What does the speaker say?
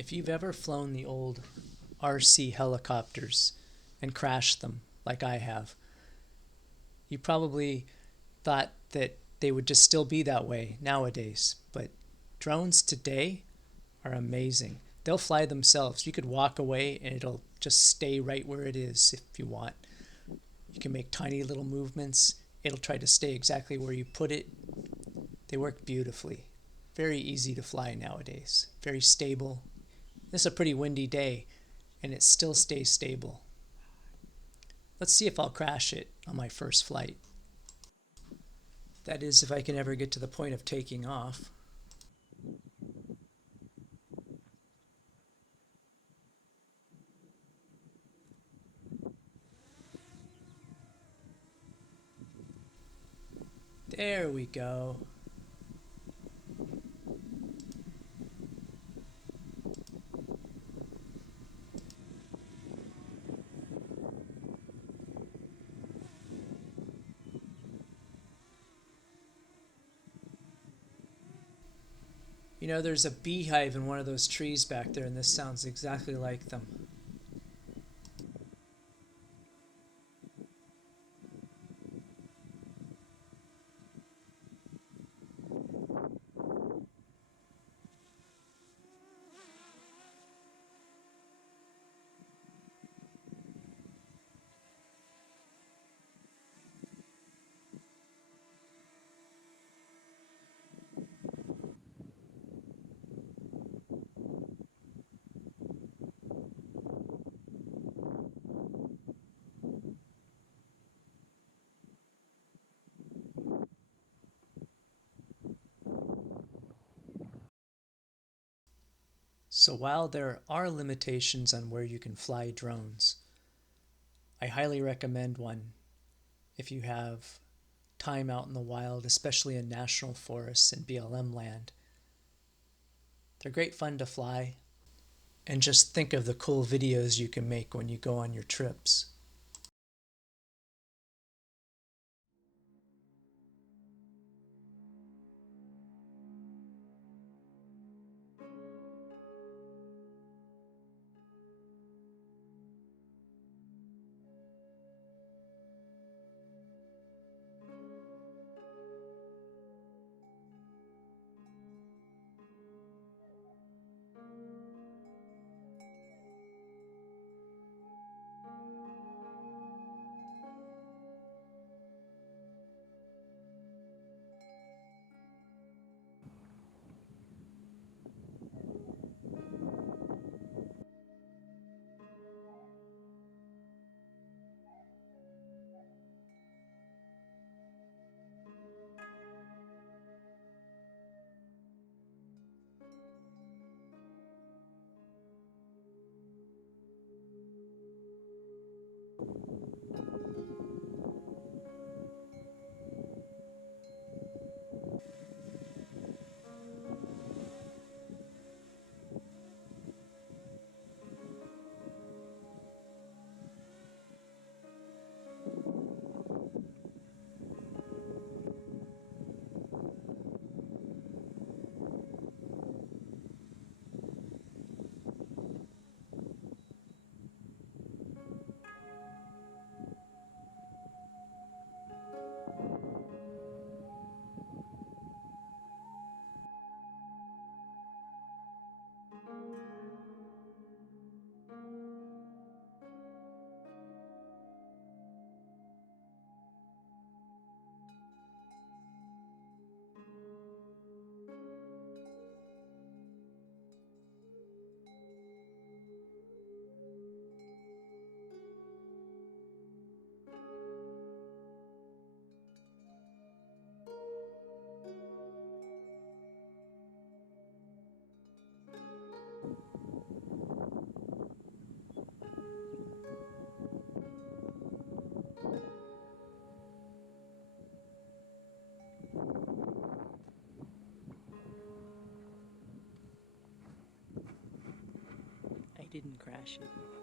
If you've ever flown the old RC helicopters and crashed them, like I have, you probably thought that they would just still be that way nowadays. But drones today are amazing. They'll fly themselves. You could walk away and it'll just stay right where it is if you want. You can make tiny little movements. It'll try to stay exactly where you put it. They work beautifully. Very easy to fly nowadays. Very stable. This is a pretty windy day and it still stays stable. Let's see if I'll crash it on my first flight. That is, if I can ever get to the point of taking off. There we go. You know, there's a beehive in one of those trees back there, and this sounds exactly like them. So while there are limitations on where you can fly drones, I highly recommend one if you have time out in the wild, especially in national forests and BLM land. They're great fun to fly, and just think of the cool videos you can make when you go on your trips. I didn't crash it.